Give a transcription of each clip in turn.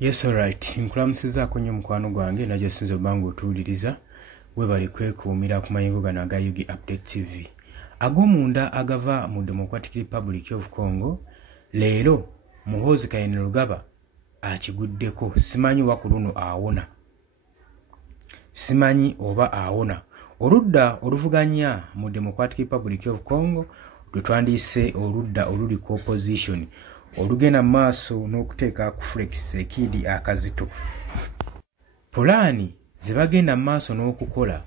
Yes, alright. Nkulamusizaako nnyo mukwano gwange najjo sinza obanga otuwuliriza webale kwekuumira ku mayingo gano aga Yugi Update TV. Ag'omunda agava mu Democratic Republic of Congo leero Muhoozi Kainerugaba akiguddeko. Simanyi oba ku luno awona. Simanyi oba awona. Oludda oluvuganya mu Democratic Republic of Congo lwe oludda oluli ku opposition olugenda maaso n'okuteeka ku Felix Tshisekedi akazito. Pulaani ze bagenda maaso n'okukola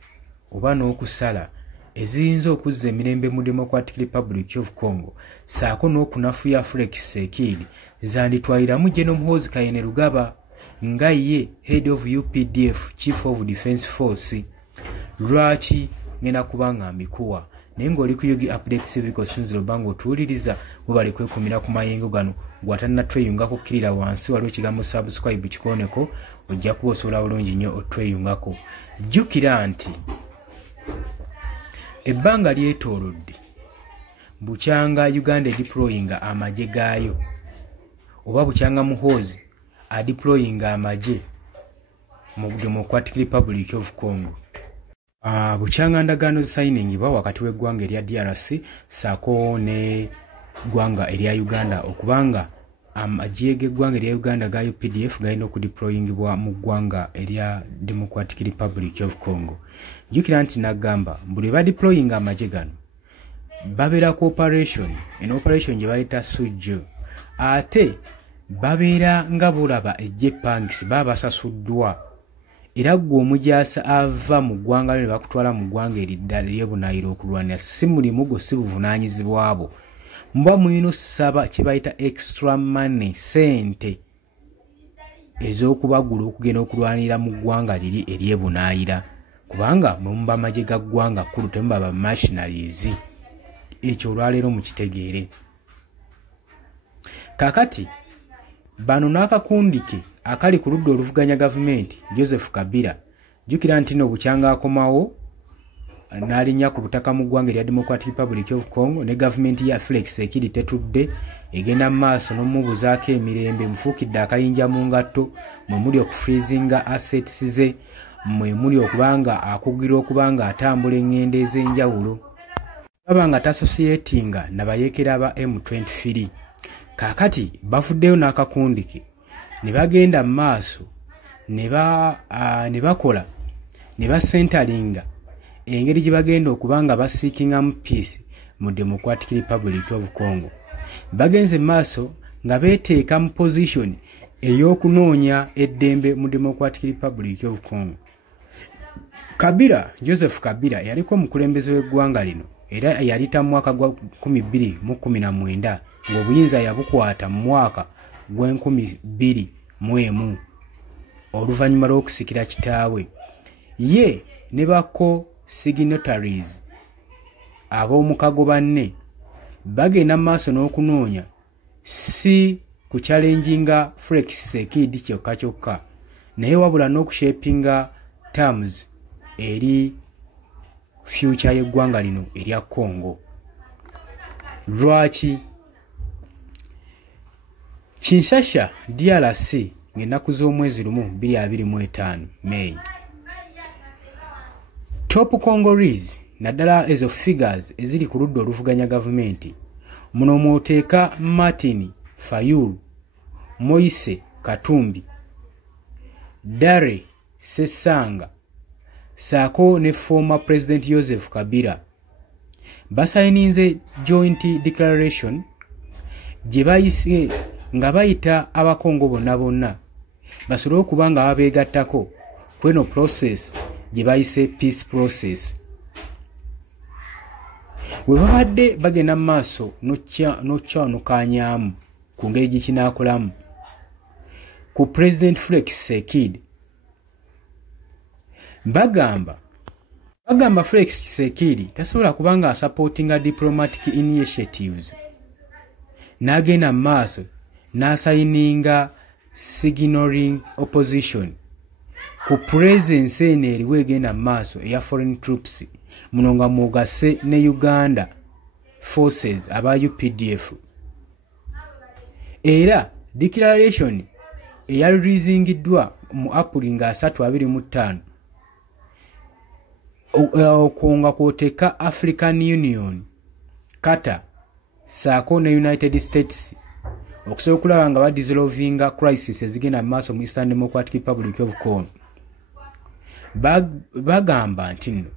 oba n'okusala eziyinza okuzza emirembe mu Democratic Republic of Congo saako n'okunafuya Felix Tshisekedi zanditwaliramu General Muhoozi Kainerugaba nga ye head of UPDF, Chief of Defense Force. Lwaki ngenda kubanga mbikuwa naye ng'oli ku Yugi Update TV kosinzira obanga otuwuliriza webale kwekumira ku mayengo gano bw'atannatweyungako kkirira wansi waliwo ekigambo subscribe kikooneko ojja kuba osobola bulungi nnyo otweyungako. Jjukira nti ebbanga lyetoolodde bukyanga Uganda edeployinga amagye gaayo oba bukyanga Muhoozi adeployinga amagye mu Democratic Republic of Congo. Bukyanga ndagaano zisayiningibwa wakati w'eggwanga erya DRC saako ne ggwanga erya Uganda okubanga amagye g'eggwanga erya Uganda ga UPDF galina okudeployingibwa mu ggwanga erya Democratic Republic of Congo. Jjukira nti nagamba buli badeployinga amagye gano babeera ku operation, eno operation gye bayita Sujju, ate babeera nga bulaba ejje pangisi baba basasuddwa. Era gwe omujaasa ava mu ggwanga ne bakutwala mu ggwanga eriddala ery'ebunaayira okulwanira si mulimu gwo si buvunaanyizibwa bwo. Muba mulina okusaba kye bayita extra money, sente ez'okubagula okugenda okulwanira mu ggwanga liri ery'ebunaayira kubanga mwe muba amagye ga ggwanga kkulu temuba ba mercenaries. Ekyo olwaleero mukitegeere. Kakati bano n'akakundike akali ku ludda oluvuganya gavumenti Joseph Kabila, jjukira nti no bukyanga akomawo n'alinnya ku butaka mu ggwanga erya Democratic Republic of Congo ne gavumenti ya Felix Tshisekedi tetudde egenda mu maaso n'omubuzaako emirembe, mufuukidde akayinja mu ngatto, mwe muli okufreezinga assets ze, mwe muli okubanga akugira okubanga atambula eŋŋendo ez'enjawulo, baba nga tassociatinga nabayeekera ba M23. Kaakati bafuddeyo n'akakundike ne bagenda mu maaso ne bakola ne basentalinga engeri gye bagenda okubanga basiikingamu peace mu Democratic Republic of Congo. Bagenze mu maaso nga beeteeka mu position ey'okunoonya eddembe mu Democratic Republic of Congo. Joseph Kabila yaliko omukulembeze w'eggwanga lino era yalita mu mwaka gwa 2019 ng'obuyinza yabukwata mu mwaka gw'2021 oluvannyuma lw'okusikira kitaawe. Ye ne bako signatories ab'omukago banne bagenda mu maaso n'okunoonya si ku challenginga Felix Tshisekedi kyokka naye wabula n'okushapinga terms eri future y'eggwanga lino erya Congo. Lwaki? Kinshasa DRC ng'ennaku z'omwezi 2025 May. Top Congolese naddala ezo figures eziri ku ludda oluvuganya gavumenti muno mw'oteeka Martin Fayulu, Moise Katumbi, Dare Sesanga saako ne former President Joseph Kabila basayininze joint declaration gye bayise nga bayita abakongo bonna basobole okuba nga babeegattako kweno process gye bayise peace process. We babadde bagenda mu maaso n'okyanukanyaamu ku ngeri gye kinaakolamu ku President Felix Tshisekedi bagamba Felix Tshisekedi tasobola kubanga asupportinga diplomatic initiatives n'agenda mu maaso n'asayininga signaling opposition ku presence eno eriwo egenda mu maaso eya foreign troops muno nga mwogase ne Uganda forces aba UPDF. Era declaration eyareleasingiddwa mu April nga 325 okwonga kwoteka African Union, Qatar saako ne United States okusobola okulaba nga badissolvinga crisis ezigenda mu maaso mu Eastern Democratic Republic of Congo. Bagamba nti nno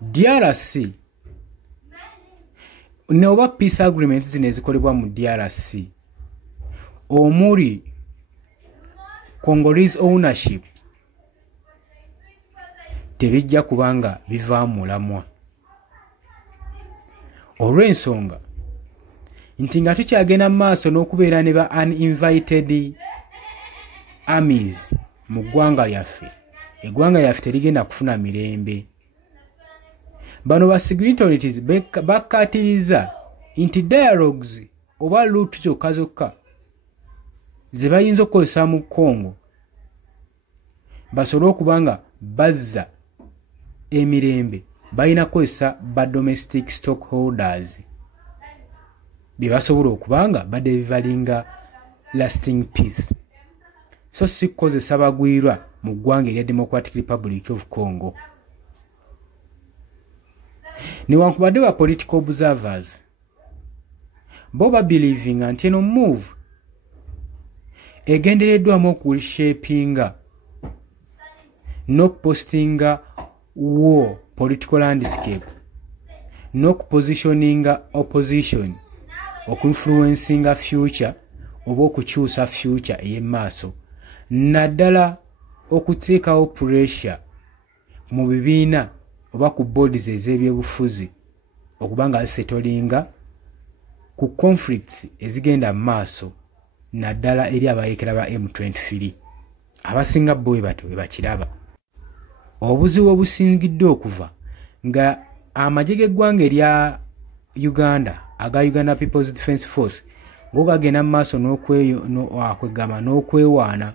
DRC ne oba peace agreements zino ezikolebwa mu DRC omuli Congolese ownership tebijja kubanga biva mulamwa olw'ensonga nti nga tukyagenda mu maaso n'okubeera ne ba uninvited armies mu ggwanga lyaffe. Eggwanga lyaffe terigenda kufuna mirembe. Bano ba signatories bakkaatiriza nti dialogues oba route zokka zokka ze bayinza okukozesa mu Congo basobole okuba nga bazza emirembe balina kukozesa ba domestic stockholders bye basobola okuba nga badelivalinga lasting peace, so si kukozesa bagwirwa mu ggwanga erya Democratic Republic of Congo. Newankubadde ba political observers bo babelievinga nti eno move egendereddwamu okushapinga n'okupostinga war political landscape n'okupositioninga opposition okuinfluencinga future oba okukyusa future ey'emaaso naddala okuteekawo pressure mu bibiina oba ku bodies ez'ebyobufuzi okuba nga zisetolinga ku conflicts ezigenda mu maaso naddala eri abayekera ba M23 abasinga bo bato bakiraba. Obuzibu obusingiddwa okuva nga amagye g'eggwanga erya Uganda aga Uganda People's Defence Force go gagenda mu maaso n'okwewaana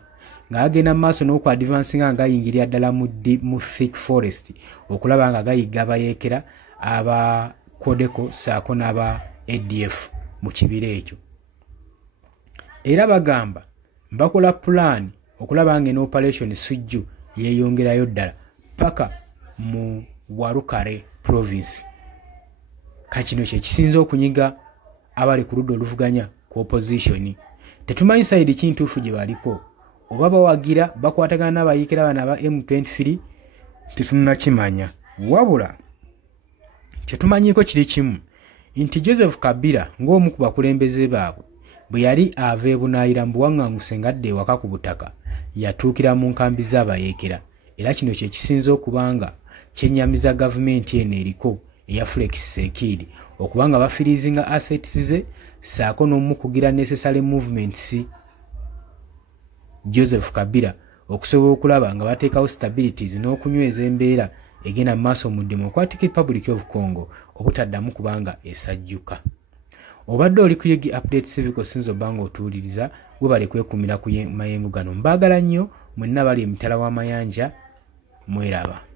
nga agenda mu maaso n'okwadvancinga nga gayingirira ddala mu thick forest okulaba nga gayiga abayekera aba Codeco saako n'aba ADF mu kibira ekyo. Era bagamba bakola plan okulaba nga operation Sujju yeeyongerayo ddala paka mu Warukare province. Kachino kye kisinza okunyiga abali ku ludda oluvuganya ku opposition. Tetumanyi side kintuufu gye baliko oba bawagira bakwatagana n'abayekera bana ba M23 tetunnakimanya, wabula kyetumanyiko kiri kimu nti Joseph Kabila ng'omu ku bakulembeze baabwe bwe yali ava ebunaayira mu buwaŋŋanguse ngadde ewaka ku butaka yatuukira mu nkambi z'abayekera, era kino kye kisinza okubanga kyennyamiza gavumenti eno eriko eya Felix Tshisekedi okubanga bafirizinga assets ze saako n'omukugira necessary movements Joseph Kabila okusobola okulaba nga bateekawo stabilities n'okunyweza embeera egenda mu maaso mu Democratic Republic of Congo obutaddamu kubanga esajjuka. Obadde oli ku Yegi Update Civic Sinzo Bango otuuliriza webale kwekumira ku mayengo gano. Mbaagala nnyo mwenna bali emitala w'amayanja mweraba.